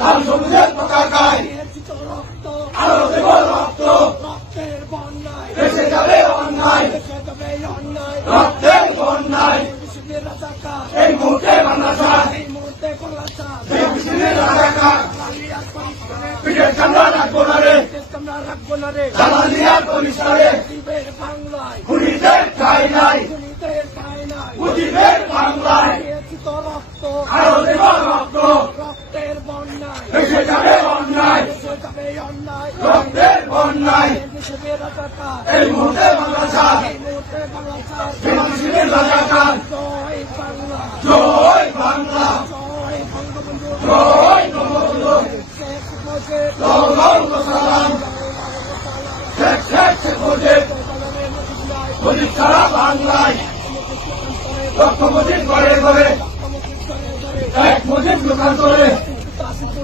লাল সবুজের পতাকায় রক্ত আরও দেব রক্ত। রক্তের বন্যায় দেশে যাবে অন্যায়। দেশে যাবে অন্যায় রক্তের বন্যায়। এই মুহূর্তে বাংলা ছাড় এই মুহূর্তে কলা এই মুসলিমের রাজাকার। পিঠের চামড়া রাখব না রে। দেশ রাখব না রে জালালিয়ার পরিষ্কারে মুজিবের বাংলায় খুনিদের ঠাই নাই। খুনিদের ঠাঁই নাই। বাংলায়। আরও দেব রক্ত। রক্তের বন্যায়। এই মুহূর্তে বাংলা চায় লাগাতার। জয় বাংলা। জয় বঙ্গবন্ধু। বাংলায় লক্ষ মুজিব। করে এক মুজিব। লোকান্তরে